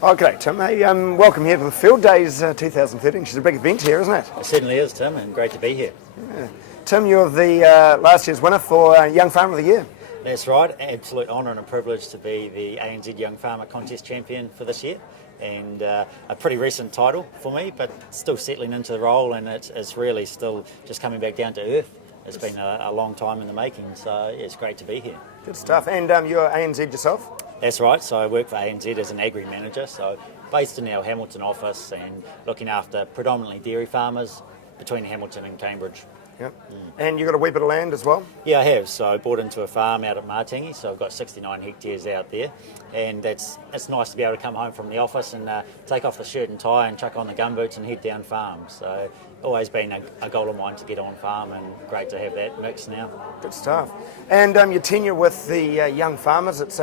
Oh, great, Tim. Hey, welcome here to the Fieldays 2013, which is a big event here, isn't it? It certainly is, Tim, and great to be here. Yeah. Tim, you're the last year's winner for Young Farmer of the Year. That's right, absolute honour and a privilege to be the ANZ Young Farmer contest champion for this year, and a pretty recent title for me, but still settling into the role, and it's really still just coming back down to earth. It's been a long time in the making, so yeah, it's great to be here. Good stuff. And you're ANZ yourself? That's right, so I work for ANZ as an agri manager, so based in our Hamilton office and looking after predominantly dairy farmers between Hamilton and Cambridge. Yep. And you've got a wee bit of land as well? Yeah, I have. So I bought into a farm out at Martingi, so I've got 69 hectares out there, and it's nice to be able to come home from the office and take off the shirt and tie and chuck on the gumboots and head down farm. So always been a goal of mine to get on farm, and great to have that mix now. Good stuff. And your tenure with the young farmers, it's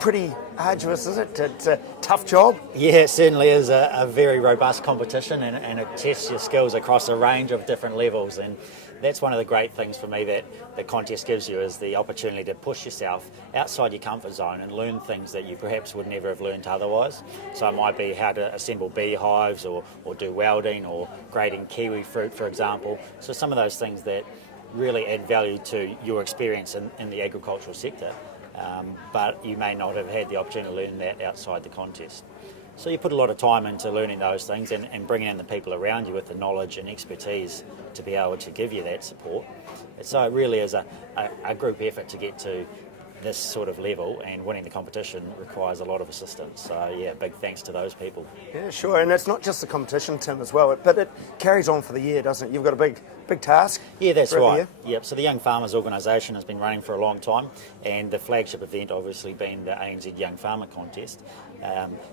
pretty arduous, is it? It's a tough job? Yeah, it certainly is a very robust competition, and it tests your skills across a range of different levels, and that's one of the great things for me that the contest gives you, is the opportunity to push yourself outside your comfort zone and learn things that you perhaps would never have learned otherwise. So it might be how to assemble beehives or do welding or grading kiwi fruit, for example. So some of those things that really add value to your experience in the agricultural sector. But you may not have had the opportunity to learn that outside the contest. So you put a lot of time into learning those things and bringing in the people around you with the knowledge and expertise to be able to give you that support. So it really is a group effort to get to this sort of level, and winning the competition requires a lot of assistance. So yeah, big thanks to those people. Yeah, sure. And it's not just the competition, Tim, as well, but it carries on for the year, doesn't it? You've got a big task. Yeah, that's right. Yep. So the Young Farmers organisation has been running for a long time, and the flagship event, obviously being the ANZ Young Farmer contest,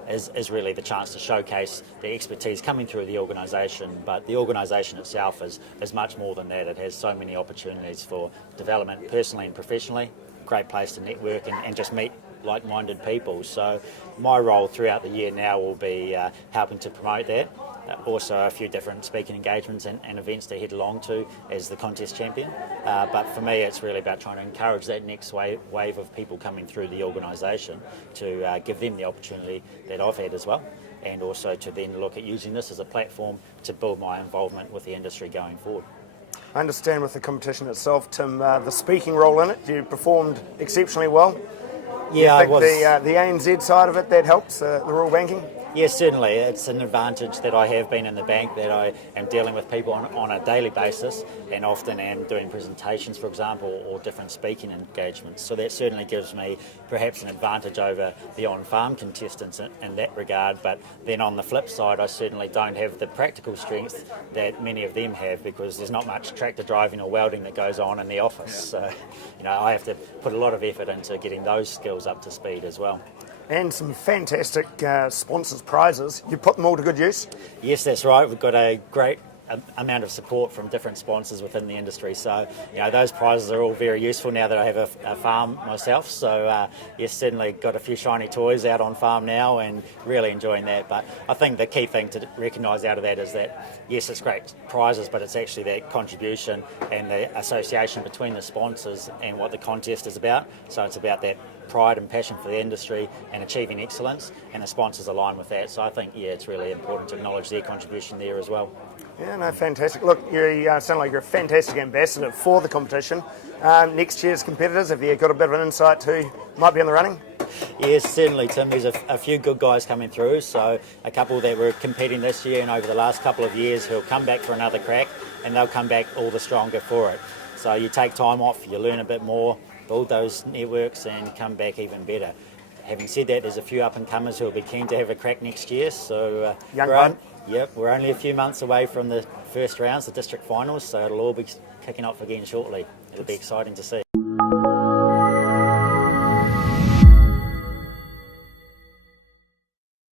is really the chance to showcase the expertise coming through the organisation. But the organisation itself is much more than that. It has so many opportunities for development, personally and professionally. Great place to network and just meet like-minded people. So my role throughout the year now will be helping to promote that. Also a few different speaking engagements and events to head along to as the contest champion. But for me, it's really about trying to encourage that next wave of people coming through the organisation to give them the opportunity that I've had as well, and also to then look at using this as a platform to build my involvement with the industry going forward. I understand with the competition itself, Tim, the speaking role in it, you performed exceptionally well. Yeah, I was. The ANZ side of it, that helps, the rural banking? Yes, certainly. It's an advantage that I have been in the bank, that I am dealing with people on a daily basis, and often am doing presentations, for example, or different speaking engagements. So that certainly gives me perhaps an advantage over the on-farm contestants in that regard. But then on the flip side, I certainly don't have the practical strength that many of them have, because there's not much tractor driving or welding that goes on in the office. So, I have to put a lot of effort into getting those skills up to speed as well. And some fantastic sponsors prizes. You put them all to good use? Yes, that's right. We've got a great amount of support from different sponsors within the industry. So, those prizes are all very useful now that I have a farm myself. So, yes, certainly got a few shiny toys out on farm now and really enjoying that. But I think the key thing to recognise out of that is that, yes, it's great prizes, but it's actually that contribution and the association between the sponsors and what the contest is about. So it's about that pride and passion for the industry and achieving excellence, and the sponsors align with that. So I think, it's really important to acknowledge their contribution there as well. Yeah, no, fantastic. Look, you sound like you're a fantastic ambassador for the competition. Next year's competitors, have you got a bit of an insight to who might be in the running? Yes, certainly, Tim. There's a few good guys coming through, so a couple that were competing this year and over the last couple of years who'll come back for another crack, and they'll come back all the stronger for it. So you take time off, you learn a bit more, build those networks and come back even better. Having said that, there's a few up-and-comers who will be keen to have a crack next year. So we're only a few months away from the first rounds, the district finals, so it'll all be kicking off again shortly. It'll be exciting to see.